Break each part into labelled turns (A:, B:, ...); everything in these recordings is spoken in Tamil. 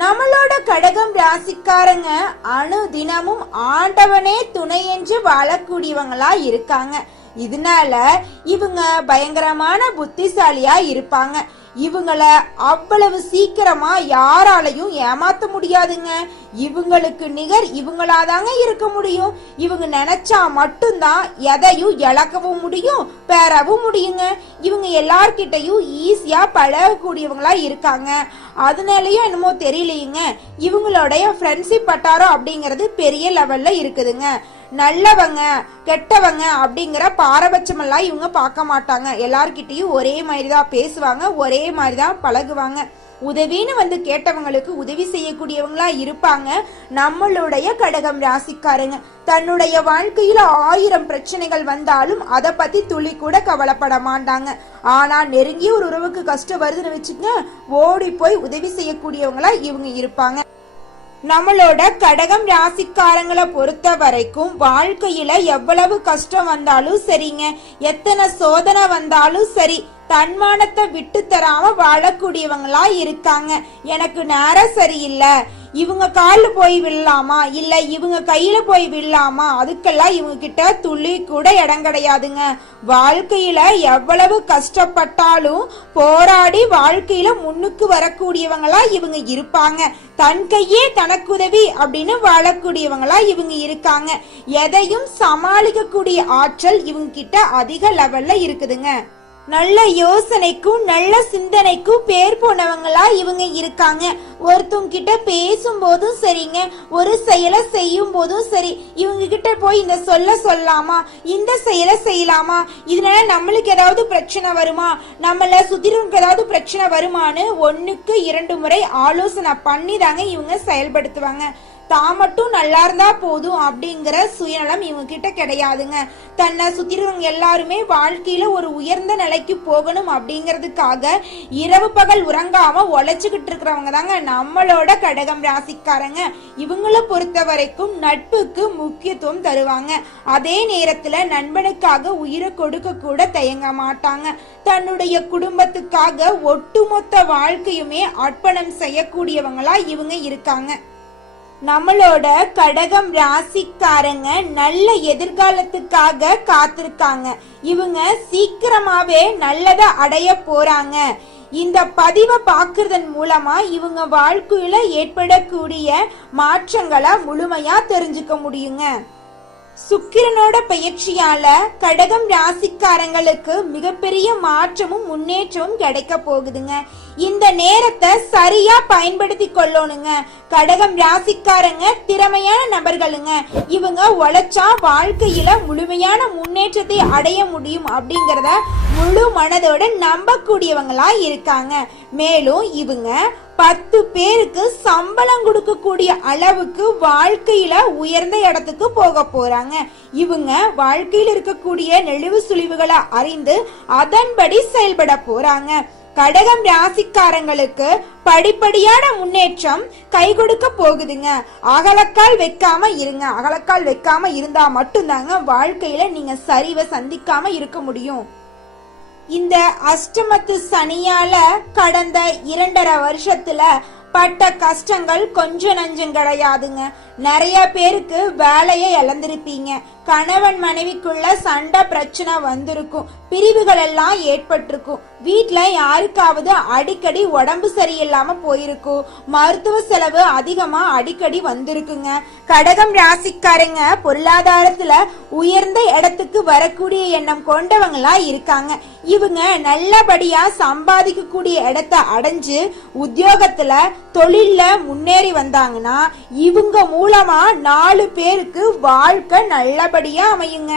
A: நம்மளோட கடகம் ராசிக்காரங்க அணு தினமும் ஆண்டவனே துணை என்று வாழக்கூடியவங்களா இருக்காங்க. இதனால இவங்க பயங்கரமான புத்திசாலியா இருப்பாங்க. இவங்கள அவ்வளவு சீக்கிரமா யாராலையும் ஏமாத்த முடியாதுங்க. இவங்களுக்கு நிகர் இவங்களாதாங்க இருக்க முடியும். இவங்க நினைச்சா மட்டும்தான் எதையும் இழக்கவும் முடியும் பெறவும் முடியுங்க. இவங்க எல்லார்கிட்டையும் ஈஸியா பழகக்கூடியவங்களா இருக்காங்க. அதனாலயோ என்னமோ தெரியலையுங்க இவங்களுடைய ஃப்ரெண்ட்ஷிப் பட்டாரம் அப்படிங்கிறது பெரிய லெவல்ல இருக்குதுங்க. நல்லவங்க கெட்டவங்க அப்படிங்கிற பாரபட்சமெல்லாம் இவங்க பார்க்க மாட்டாங்க. எல்லார்கிட்டையும் ஒரே மாதிரி தான் பேசுவாங்க ஒரே மாதிரி தான் பழகுவாங்க. உதவின்னு வந்து கேட்டவங்களுக்கு உதவி செய்யக்கூடியவங்களா இருப்பாங்க. நம்மளுடைய கடகம் ராசிக்காரங்க. தன்னுடைய வாழ்க்கையில ஆயிரம் பிரச்சனைகள் வந்தாலும் அதை பத்தி துளி கூட கவலைப்பட மாட்டாங்க. ஆனா நெருங்கிய ஒரு உறவுக்கு கஷ்டம் வருதுன்னு வச்சுக்க ஓடி போய் உதவி செய்யக்கூடியவங்களா இவங்க இருப்பாங்க. நம்மளோட கடகம் ராசிக்காரங்களை பொறுத்த வரைக்கும் வாழ்க்கையில எவ்வளவு கஷ்டம் வந்தாலும் சரிங்க. எத்தனை சோதனை வந்தாலும் சரி. தன்மானத்தை விட்டு தராம வாழக்கூடியவங்களா இருக்காங்க. எனக்கு நேரம் சரியில்லை. இவங்க காலில் போய் விழலாமா? இல்ல இவங்க கையில போய் விழலாமா? அதுக்கெல்லாம் இவங்க கிட்ட துளி கூட இடம் கிடையாதுங்க. வாழ்க்கையில எவ்வளவு கஷ்டப்பட்டாலும் போராடி வாழ்க்கையில முன்னுக்கு வரக்கூடியவங்களா இவங்க இருப்பாங்க. தன் கையே தனக்குதவி அப்படின்னு வாழக்கூடியவங்களா இவங்க இருக்காங்க. எதையும் சமாளிக்கக்கூடிய ஆற்றல் இவங்க கிட்ட அதிக லெவல்ல இருக்குதுங்க. நல்ல யோசனைக்கும் நல்ல சிந்தனைக்கும் பேர் போனவங்களா இவங்க இருக்காங்க. ஒருத்தவங்க கிட்ட பேசும்போதும் சரிங்க ஒரு செயலை செய்யும் போதும் சரி. இவங்க கிட்ட போய் இந்த சொல்ல சொல்லலாமா இந்த செயலை செய்யலாமா இதனால நம்மளுக்கு ஏதாவது பிரச்சனை வருமா நம்மள சுத்திரவங்களுக்கு ஏதாவது பிரச்சனை வருமான்னு ஒன்றுக்கு இரண்டு முறை ஆலோசனை பண்ணி தாங்க இவங்க செயல்படுத்துவாங்க. தான் மட்டும் நல்லா இருந்தா போதும் அப்படிங்கிற சுயநலம் இவங்க கிட்ட கிடையாதுங்க. தன்னை சுத்திரவங்க எல்லாருமே வாழ்க்கையில ஒரு உயர்ந்த நிலைக்கு போகணும் அப்படிங்கிறதுக்காக இரவு பகல் உறங்காம உழைச்சுக்கிட்டு இருக்கிறவங்க தாங்க நம்மளோட கடகம் ராசிக்காரங்க. இவங்கள பொறுத்த வரைக்கும் நட்புக்கு முக்கியத்துவம் தருவாங்க. அதே நேரத்துல நண்பனுக்காக உயிரை கொடுக்க கூட தயங்க மாட்டாங்க. தன்னுடைய குடும்பத்துக்காக ஒட்டுமொத்த வாழ்க்கையுமே அர்ப்பணம் செய்யக்கூடியவங்களா இவங்க இருக்காங்க. நம்மளோட கடகம் ராசிக்காரங்க நல்ல எதிர்காலத்துக்காக காத்திருக்காங்க. இவங்க சீக்கிரமாவே நல்லத அடைய போறாங்க. இந்த பதிவை பார்க்கறதன் மூலமா இவங்க வாழ்க்கையில ஏற்படக்கூடிய மாற்றங்களை முழுமையா தெரிஞ்சுக்க முடியுங்க. சுக்கிரனோட பயிற்சியால கடகம் ராசிக்காரங்களுக்கு மிகப்பெரிய மாற்றமும் முன்னேற்றமும் கிடைக்க போகுதுங்க. இந்த நேரத்தை சரியா பயன்படுத்தி கொள்ளணுங்க. கடகம் ராசிக்காரங்க திறமையான நபர்களுங்க. இவங்க உழைச்சா வாழ்க்கையில முழுமையான முன்னேற்றத்தை அடைய முடியும் அப்படிங்கறத முழு மனதோட நம்பக்கூடியவங்களா இருக்காங்க. மேலும் இவங்க பத்து பேருக்கு சம்பளம் கொடுக்கக்கூடிய அளவுக்கு வாழ்க்கையில உயர்ந்த இடத்துக்கு போக போறாங்க. இவங்க வாழ்க்கையில் இருக்கக்கூடிய நெளிவு சுழிவுகளை அறிந்து அதன்படி செயல்பட போறாங்க. கடகம் ராசிக்காரங்களுக்கு படிப்படியான முன்னேற்றம் கை கொடுக்க போகுதுங்க. அகலக்கால் வைக்காம இருங்க. அகலக்கால் வைக்காம இருந்தா மட்டும்தாங்க வாழ்க்கையில நீங்க சரிவை சந்திக்காம இருக்க முடியும். இந்த அஷ்டமத்து சனியால கடந்த இரண்டரை வருஷத்துல பட்ட கஷ்டங்கள் கொஞ்சம் நஞ்சம் கிடையாதுங்க. நிறைய பேருக்கு வேலையை இழந்திருப்பீங்க. கணவன் மனைவிக்குள்ள சண்டை பிரச்சனை வந்திருக்கும். பிரிவுகள் எல்லாம் ஏற்பட்டிருக்கும். வீட்ல யாருக்காவது அடிக்கடி உடம்பு சரியில்லாம போயிருக்கும். மருத்துவ செலவு அதிகமா அடிக்கடி வந்திருக்குங்க. கடகம் ராசிக்காரங்க பொருளாதாரத்துல உயர்ந்த இடத்துக்கு வரக்கூடிய எண்ணம் கொண்டவங்களா இருக்காங்க. இவங்க நல்லபடியா சம்பாதிக்கக்கூடிய இடத்த அடைஞ்சு உத்தியோகத்துல தொழில்ல முன்னேறி வந்தாங்கன்னா இவங்க மூலமா நாலு பேருக்கு வாழ்க்கை நல்லபடியா அமையுங்க.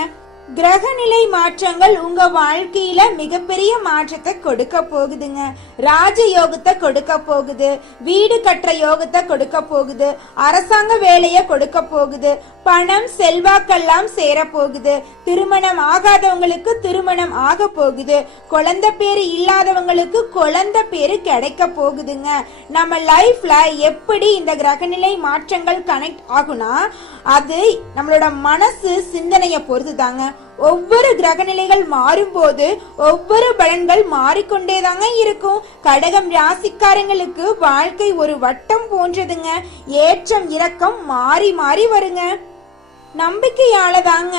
A: கிரகநிலை மாற்றங்கள் உங்க வாழ்க்கையில மிகப்பெரிய மாற்றத்தை கொடுக்க போகுதுங்க. ராஜ யோகத்தை கொடுக்க போகுது. வீடு கட்டுற யோகத்தை கொடுக்க போகுது. அரசாங்க வேலையை கொடுக்க போகுது. பணம் செல்வாக்கெல்லாம் சேர போகுது. திருமணம் ஆகாதவங்களுக்கு திருமணம் ஆக போகுது. குழந்தை பேரு இல்லாதவங்களுக்கு குழந்தை பேரு கிடைக்க போகுதுங்க. நம்ம லைஃப்ல எப்படி இந்த கிரகநிலை மாற்றங்கள் கனெக்ட் ஆகும்னா அது நம்மளோட மனசு சிந்தனையை பொறுத்து தாங்க ஒவ்வொரு கிரகநிலைகள் மாறும்போது ஒவ்வொரு பலன்கள் மாறிக்கொண்டே தாங்க இருக்கும். கடகம் ராசிக்காரங்களுக்கு வாழ்க்கை ஒரு வட்டம் போன்றதுங்க. ஏற்றம் இறக்கம் மாறி மாறி வருங்க. நம்பிக்கையால தாங்க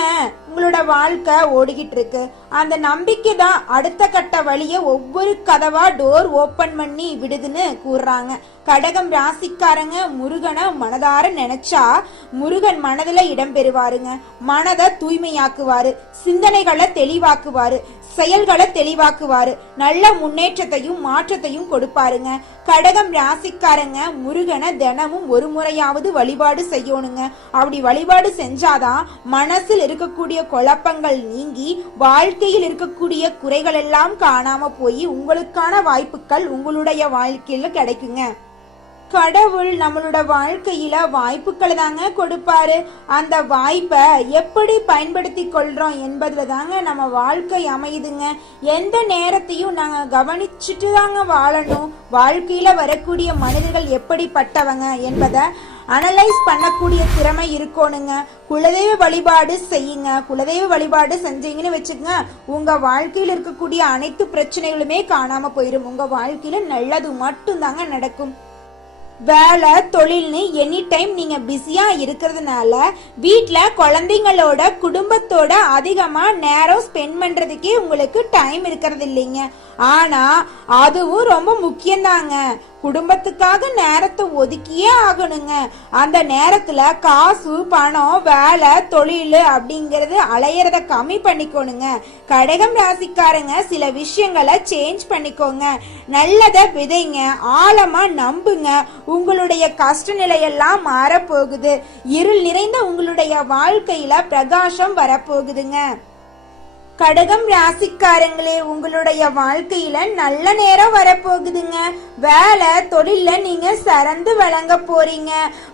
A: உங்களோட வாழ்க்கை ஓடிக்கிட்டு இருக்கு அந்த நம்பிக்கை தான் அடுத்த கட்ட வழிய ஒவ்வொரு கதவா டோர் ஓபன் பண்ணி விடுதுன்னு கூறுறாங்க. கடகம் ராசிக்காரங்க முருகனை மனதார நினைச்சா முருகன் மனதுல இடம் பெறுவாருங்க. மனதை தூய்மையாக்குவாரு. சிந்தனைகளை தெளிவாக்குவாரு. செயல்களை தெளிவாக்குவாரு. நல்ல முன்னேற்றத்தையும் மாற்றத்தையும் கொடுப்பாருங்க. கடகம் ராசிக்காரங்க முருகனை தினமும் ஒரு முறையாவது வழிபாடு செய்யணுங்க. அப்படி வழிபாடு செஞ்சாதான் மனசில் இருக்கக்கூடிய குழப்பங்கள் நீங்கி வாழ்க்கையில் இருக்கக்கூடிய குறைகள் எல்லாம் காணாம போய் உங்களுக்கான வாய்ப்புகள் உங்களுடைய வாழ்க்கையில கிடைக்குங்க. கடவுள் நம்மளோட வாழ்க்கையில வாய்ப்புகளை தாங்க கொடுப்பாரு. அந்த வாய்ப்பை எப்படி பயன்படுத்தி கொள்றோம் என்பதுல தாங்க நம்ம வாழ்க்கை அமையுதுங்க. எந்த நேரத்தையும் நாங்க கவனிச்சுட்டு தாங்க வாழணும். வாழ்க்கையில வரக்கூடிய மனிதர்கள் எப்படிப்பட்டவங்க என்பதை அனலைஸ் பண்ணக்கூடிய திறமை இருக்கணுங்க. குலதெய்வ வழிபாடு செய்யுங்க. குலதெய்வ வழிபாடு செஞ்சீங்கன்னு வச்சுக்கோங்க உங்க வாழ்க்கையில் இருக்கக்கூடிய அனைத்து பிரச்சனைகளுமே காணாம போயிடும் உங்க வாழ்க்கையில நல்லது மட்டும்தாங்க நடக்கும். வேலை தொழில்னு எனி டைம் நீங்க பிஸியா இருக்கிறதுனால வீட்டில் குழந்தைங்களோட குடும்பத்தோட அதிகமா நேரம் ஸ்பெண்ட் பண்றதுக்கே உங்களுக்கு டைம் இருக்கிறது இல்லைங்க. ஆனா அதுவும் ரொம்ப முக்கியம்தாங்க. குடும்பத்துக்காக நேரத்தை ஒதுக்கியே ஆகணுங்க. அந்த நேரத்துல காசு பணம் வேலை தொழில் அப்படிங்கறது அலையறத கம்மி பண்ணிக்கோணுங்க. கடகம் ராசிக்காரங்க சில விஷயங்களை சேஞ்ச் பண்ணிக்கோங்க. நல்லத விதைங்க ஆழமா நம்புங்க. உங்களுடைய கஷ்ட நிலையெல்லாம் மாறப்போகுது. இருள் நிறைந்த உங்களுடைய வாழ்க்கையில பிரகாசம் வரப்போகுதுங்க. கடகம் ராசிக்காரங்களே உங்களுடைய வாழ்க்கையில நல்ல நேரம் வரப்போகுதுங்க. வேலை தொழில நீங்க சிறந்து வழங்க போறீங்க.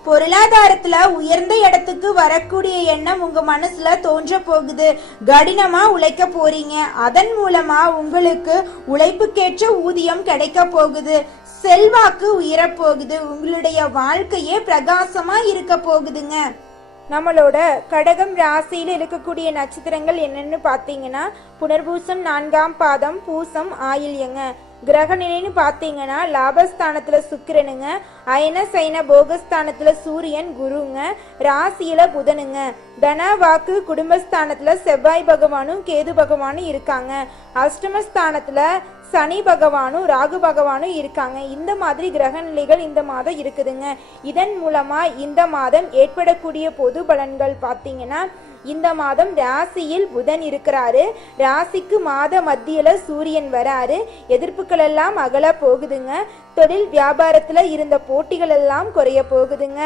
A: பொருளாதாரத்துல உயர்ந்த இடத்துக்கு வரக்கூடிய எண்ணம் உங்க மனசுல தோன்ற போகுது. கடினமா உழைக்க போறீங்க. அதன் மூலமா உங்களுக்கு உழைப்புக்கேற்ற ஊதியம் கிடைக்க போகுது. செல்வாக்கு உயரப்போகுது. உங்களுடைய வாழ்க்கையே பிரகாசமா இருக்க போகுதுங்க. நம்மளோட கடகம் ராசியில் இருக்கக்கூடிய நட்சத்திரங்கள் என்னென்னு பார்த்தீங்கன்னா புனர்பூசம் நான்காம் பாதம் பூசம் ஆயில்யங்க. கிரகநிலைன்னு பார்த்தீங்கன்னா லாபஸ்தானத்தில் சுக்கிரனுங்க. அயன சைன போகஸ்தானத்தில் சூரியன் குருங்க. ராசியில புதனுங்க. தன வாக்கு குடும்பஸ்தானத்தில் செவ்வாய் பகவானும் கேது பகவானும் இருக்காங்க. அஷ்டமஸ்தானத்தில் சனி பகவானும் ராகு பகவானும் இருக்காங்க. இந்த மாதிரி கிரக நிலைகள் இந்த மாதம் இருக்குதுங்க. இதன் மூலமாக இந்த மாதம் ஏற்படக்கூடிய பொது பலன்கள் பார்த்தீங்கன்னா இந்த மாதம் ராசியில் புதன் இருக்கிறாரு. ராசிக்கு மாத மத்தியில சூரியன் வராரு. எதிர்ப்புகள் எல்லாம் அகல போகுதுங்க. தொழில் வியாபாரத்துல இருந்த போட்டிகள் எல்லாம் குறைய போகுதுங்க.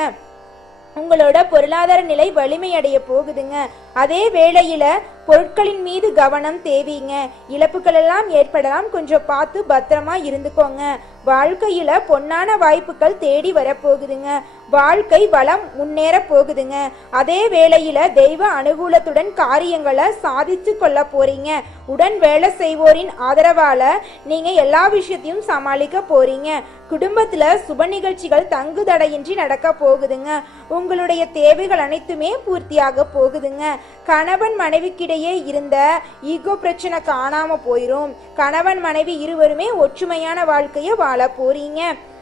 A: உங்களோட பொருளாதார நிலை வலிமையடைய போகுதுங்க. அதே வேளையில பொருட்களின் மீது கவனம் தேவைங்க. இழப்புகள் எல்லாம் ஏற்படலாம். கொஞ்சம் பார்த்து பத்திரமா இருந்துக்கோங்க. வாழ்க்கையில பொன்னான வாய்ப்புகள் தேடி வரப்போகுதுங்க. வாழ்க்கை வளம் முன்னேற போகுதுங்க. அதே வேளையில தெய்வ அனுகூலத்துடன் காரியங்களை சாதிச்சு கொள்ள போறீங்க. உடன் வேலை செய்வோரின் ஆதரவால நீங்க எல்லா விஷயத்தையும் சமாளிக்க போறீங்க. குடும்பத்துல சுப நிகழ்ச்சிகள் தங்குதடையின்றி நடக்க போகுதுங்க. உங்களுடைய தேவைகள் அனைத்துமே பூர்த்தியாக போகுதுங்க. கணவன் மனைவிக்கிடையே இருந்த ஈகோ பிரச்சனை காணாம போயிரும். கணவன் மனைவி இருவருமே ஒற்றுமையான வாழ்க்கையை வாழ போறீங்க.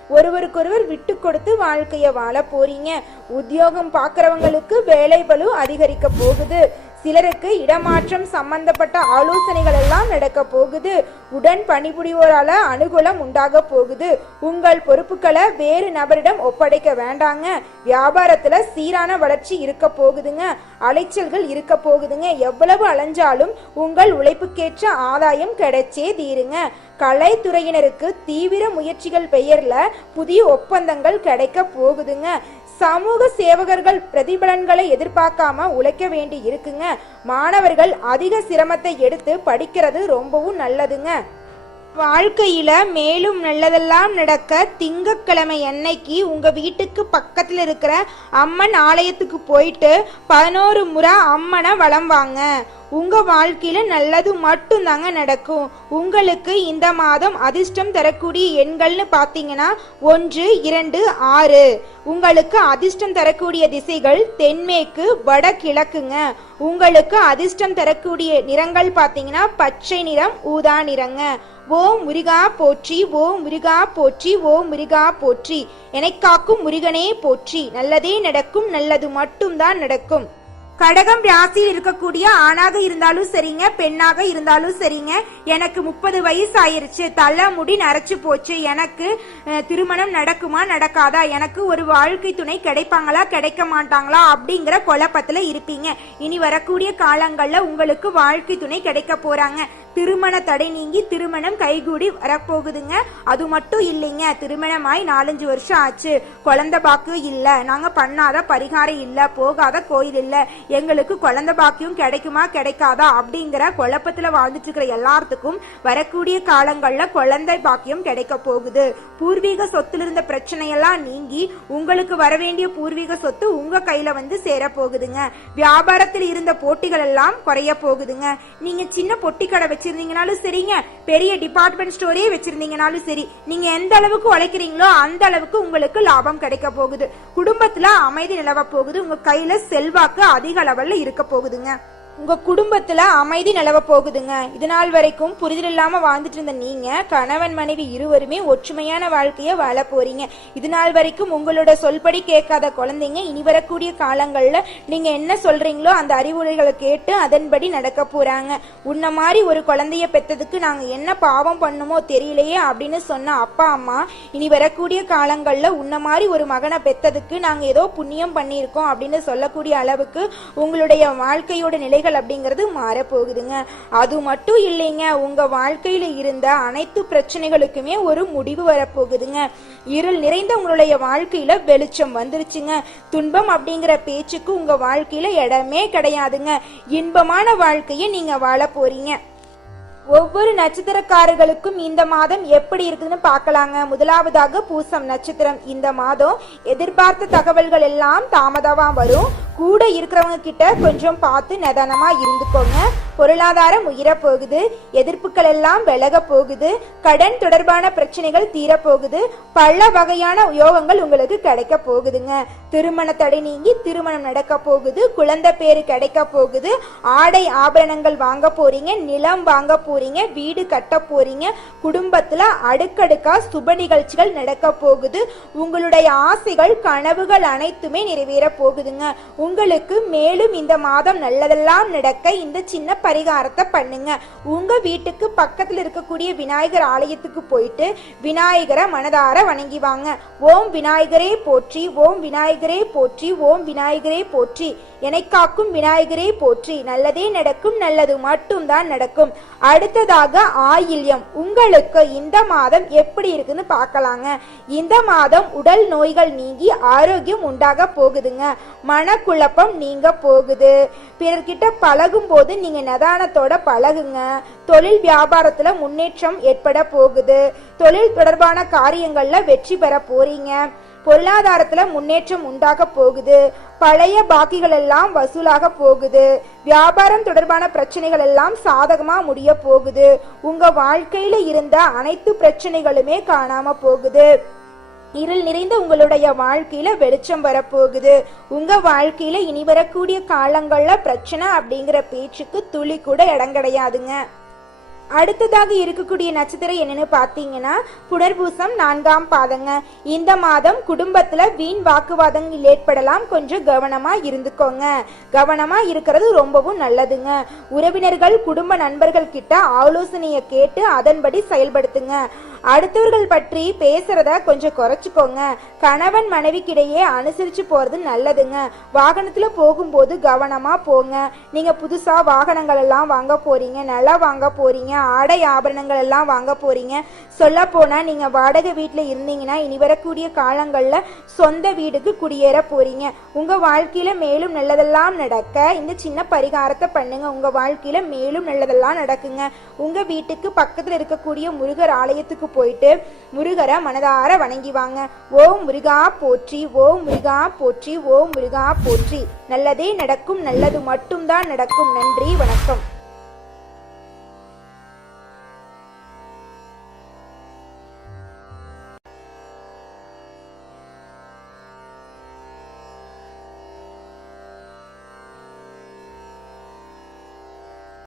A: ஒருவருக்கொருவர் விட்டு கொடுத்து வாழ்க்கைய வாழ போறீங்க. உத்தியோகம் பார்க்கறவங்களுக்கு வேலை பளு அதிகரிக்க போகுது. சிலருக்கு இடமாற்றம் சம்பந்தப்பட்ட ஆலோசனைகள் எல்லாம் நடக்க போகுது. உடன் பணிபுரிவோரால அனுகூலம் உண்டாக போகுது. உங்கள் பொறுப்புகளை வேறு நபரிடம் ஒப்படைக்க வேண்டாங்க. வியாபாரத்துல சீரான வளர்ச்சி இருக்க போகுதுங்க. அலைச்சல்கள் இருக்க போகுதுங்க. எவ்வளவு அலைஞ்சாலும் உங்கள் உழைப்புக்கேற்ற ஆதாயம் கிடைச்சே தீருங்க. கலைத்துறையினருக்கு தீவிர முயற்சிகள் பெயர்ல புதிய ஒப்பந்தங்கள் கிடைக்க போகுதுங்க. சமூக சேவகர்கள் பிரதிபலன்களை எதிர்பார்க்காம உழைக்க வேண்டி இருக்குங்க. மாணவர்கள் அதிக சிரமத்தை எடுத்து படிக்கிறது ரொம்பவும் நல்லதுங்க. வாழ்க்கையில மேலும் நல்லதெல்லாம் நடக்க திங்கக்கிழமை அன்னைக்கு உங்க வீட்டுக்கு பக்கத்துல இருக்கிற அம்மன் ஆலயத்துக்கு போயிட்டு பதினோரு முறை அம்மனை வளம் வாங்க. உங்க வாழ்க்கையில நல்லது மட்டும்தாங்க நடக்கும். உங்களுக்கு இந்த மாதம் அதிர்ஷ்டம் தரக்கூடிய எண்கள்னு பார்த்தீங்கன்னா ஒன்று இரண்டு ஆறு. உங்களுக்கு அதிர்ஷ்டம் தரக்கூடிய திசைகள் தென்மேற்கு வடகிழக்குங்க. உங்களுக்கு அதிர்ஷ்டம் தரக்கூடிய நிறங்கள் பார்த்தீங்கன்னா பச்சை நிறம் ஊதா நிறங்க. ஓ முருகா போற்றி ஓ முருகா போற்றி ஓ முருகா போற்றி. எனக்காக்கும் முருகனே போற்றி. நல்லதே நடக்கும் நல்லது மட்டும்தான் நடக்கும். கடகம் ராசியில் இருக்கக்கூடிய ஆணாக இருந்தாலும் சரிங்க பெண்ணாக இருந்தாலும் சரிங்க. எனக்கு முப்பது வயசு ஆயிருச்சு தலை முடி நரைச்சு போச்சு. எனக்கு திருமணம் நடக்குமா நடக்காதா? எனக்கு ஒரு வாழ்க்கை துணை கிடைப்பாங்களா கிடைக்க மாட்டாங்களா? அப்படிங்கிற குழப்பத்துல இருப்பீங்க. இனி வரக்கூடிய காலங்கள்ல உங்களுக்கு வாழ்க்கை துணை கிடைக்க போறாங்க. திருமண தடை நீங்கி திருமணம் கைகூடி வரப்போகுதுங்க. அது மட்டும் இல்லைங்க. திருமணமாய் நாலஞ்சு வருஷம் ஆச்சு. குழந்தை பாக்கு இல்லை. நாங்கள் பண்ணாத பரிகாரம் இல்லை. போகாத கோயில் இல்லை. எங்களுக்கு குழந்தை பாக்கியம் கிடைக்குமா கிடைக்காதா அப்படிங்கிற குழப்பத்தில் வாழ்ந்துட்டு இருக்கிற எல்லாத்துக்கும் வரக்கூடிய காலங்களில் குழந்தை பாக்கியம் கிடைக்க போகுது. பூர்வீக சொத்துல இருந்த பிரச்சனையெல்லாம் நீங்கி உங்களுக்கு வர வேண்டிய பூர்வீக சொத்து உங்க கையில வந்து சேர போகுதுங்க. வியாபாரத்தில் இருந்த போட்டிகள் எல்லாம் குறைய போகுதுங்க. நீங்க சின்ன பொட்டி கடை வச்சிருந்தீங்கனாலும் சரிங்க. பெரிய டிபார்ட்மெண்ட் ஸ்டோரே வச்சிருந்தீங்கனாலும் சரி. நீங்க எந்த அளவுக்கு உழைக்கிறீங்களோ அந்த அளவுக்கு உங்களுக்கு லாபம் கிடைக்க போகுது. குடும்பத்துல அமைதி நிலவ போகுது. உங்க கையில செல்வாக்கு அதிக அளவில் இருக்க போகுதுங்க. உங்க குடும்பத்துல அமைதி நிலவ போகுதுங்க. இது நாள் வரைக்கும் புரிதல் இல்லாம வாழ்ந்துட்டு இருந்த நீங்க கணவன் மனைவி இருவருமே ஒற்றுமையான வாழ்க்கைய வாழ போறீங்க. இது நாள் வரைக்கும் உங்களோட சொல்படி கேட்காத குழந்தைங்க இனி வரக்கூடிய காலங்கள்ல நீங்க என்ன சொல்றீங்களோ அந்த அறிவுரைகளை கேட்டு அதன்படி நடக்க போறாங்க. உன்ன மாதிரி ஒரு குழந்தைய பெத்ததுக்கு நாங்க என்ன பாவம் பண்ணுமோ தெரியலையே அப்படின்னு சொன்ன அப்பா அம்மா இனி வரக்கூடிய காலங்கள்ல உன்ன மாதிரி ஒரு மகனை பெத்ததுக்கு நாங்க ஏதோ புண்ணியம் பண்ணியிருக்கோம் அப்படின்னு சொல்லக்கூடிய அளவுக்கு உங்களுடைய வாழ்க்கையோட நிலைகள் அப்படிங்கிறது மாறப்போகுதுங்க. அது மட்டும் இல்லைங்க உங்க வாழ்க்கையில இருந்த அனைத்து பிரச்சனைகளுக்குமே ஒரு முடிவு வரப்போகுதுங்க. இருள் நிறைந்த உங்களுடைய வாழ்க்கையில வெளிச்சம் வந்துருச்சுங்க. துன்பம் அப்படிங்கிற பேச்சுக்கு உங்க வாழ்க்கையில இடமே கிடையாதுங்க. இன்பமான வாழ்க்கையை நீங்க வாழ போறீங்க. ஒவ்வொரு நட்சத்திரக்காரர்களுக்கும் இந்த மாதம் எப்படி இருக்குதுன்னு பார்க்கலாங்க. முதலாவதாக பூசம் நட்சத்திரம். இந்த மாதம் எதிர்பார்த்த தகவல்கள் எல்லாம் தாமதமாக வரும். கூட இருக்கிறவங்க கிட்ட கொஞ்சம் பார்த்து நிதானமாக இருந்துக்கோங்க. பொருளாதாரம் உயர போகுது எதிர்ப்புகள் எல்லாம் விலக போகுது கடன் தொடர்பான பிரச்சனைகள் தீரப்போகுது போகுது பல வகையான யோகங்கள் உங்களுக்கு கிடைக்க போகுதுங்க. திருமண தடை நீங்கி திருமணம் நடக்க போகுது குழந்தை பேரு கிடைக்க போகுது ஆடை ஆபரணங்கள் வாங்க போறீங்க நிலம் வாங்க போறீங்க வீடு கட்ட போறீங்க குடும்பத்துல அடுக்கடுக்கா சுப நிகழ்ச்சிகள் நடக்க போகுது உங்களுடைய ஆசைகள் கனவுகள் அனைத்துமே நிறைவேற போகுதுங்க. உங்களுக்கு மேலும் இந்த மாதம் நல்லதெல்லாம் நடக்க இந்த சின்ன பரிகாரத்தை பண்ணுங்க. உங்க வீட்டுக்கு பக்கத்துல இருக்கக்கூடிய விநாயகர் ஆலயத்துக்கு போயிட்டு விநாயகரை மனதார வணங்கி வாங்க. ஓம் விநாயகரே போற்றி ஓம் விநாயகரே போற்றி ஓம் விநாயகரே போற்றி. என்னை காக்கும் விநாயகரே போற்றி. நல்லதே நடக்கும் நல்லது மட்டும்தான் நடக்கும். அடுத்ததாக ஆயில்யம். உங்களுக்கு இந்த மாதம் எப்படி இருக்குன்னு பார்க்கலாங்க. இந்த மாதம் உடல் நோய்கள் நீங்கி ஆரோக்கியம் உண்டாக போகுதுங்க. மனக்குழப்பம் நீங்க போகுது. பிறர்கிட்ட பழகும் போது நீங்க நிதானத்தோட பழகுங்க. தொழில் வியாபாரத்துல முன்னேற்றம் ஏற்பட போகுது. தொழில் தொடர்பான காரியங்கள்ல வெற்றி பெற போறீங்க. பொருளாதாரத்துல முன்னேற்றம் உண்டாக போகுது. பழைய பாக்கிகள் எல்லாம் வசூலாக போகுது. வியாபாரம் தொடர்பான பிரச்சனைகள் எல்லாம் சாதகமா முடிய போகுது. உங்க வாழ்க்கையில இருந்த அனைத்து பிரச்சனைகளுமே காணாம போகுது. இருள் நிறைந்த உங்களுடைய வாழ்க்கையில வெளிச்சம் வரப்போகுது. உங்க வாழ்க்கையில இனி வரக்கூடிய காலங்கள்ல பிரச்சனை அப்படிங்கிற பேச்சுக்கு துளி கூட இடம் கிடையாதுங்க. அடுத்ததாக இருக்கக்கூடிய நட்சத்திரம் என்னன்னு பார்த்தீங்கன்னா புனர்பூசம் நான்காம் பாதங்க. இந்த மாதம் குடும்பத்துல வீண் வாக்குவாதங்கள் ஏற்படலாம். கொஞ்சம் கவனமா இருந்துக்கோங்க. கவனமா இருக்கிறது ரொம்பவும் நல்லதுங்க. உறவினர்கள் குடும்ப நண்பர்கள் கிட்ட ஆலோசனையை கேட்டு அதன்படி செயல்படுத்துங்க. அடுத்தவர்கள் பற்றி பேசுறத கொஞ்சம் குறைச்சிக்கோங்க. கணவன் மனைவிக்கிடையே அனுசரிச்சு போறது நல்லதுங்க. வாகனத்துல போகும்போது கவனமா போங்க. நீங்க புதுசா வாகனங்கள் எல்லாம் வாங்க போறீங்க நிலம் வாங்க போறீங்க ஆடை ஆபரணங்கள் எல்லாம் வாங்க போறீங்க. சொல்ல போனா நீங்க வாடகை வீட்டுல இருந்தீங்கன்னா இனி வரக்கூடிய காலங்கள்ல சொந்த வீடுக்கு குடியேற போறீங்க. உங்க வாழ்க்கையில மேலும் நல்லதெல்லாம் நடக்க இந்த சின்ன பரிகாரத்தை பண்ணுங்க. உங்க வாழ்க்கையில மேலும் நல்லதெல்லாம் நடக்குங்க. உங்க வீட்டுக்கு பக்கத்துல இருக்கக்கூடிய முருகர் ஆலயத்துக்கு போயிட்டு முருகரை மனதார வணங்கி வாங்க ஓம் முருகா போற்றி ஓம் முருகா போற்றி ஓம் முருகா போற்றி. நல்லதே நடக்கும் நல்லது மட்டும்தான் நடக்கும். நன்றி வணக்கம்.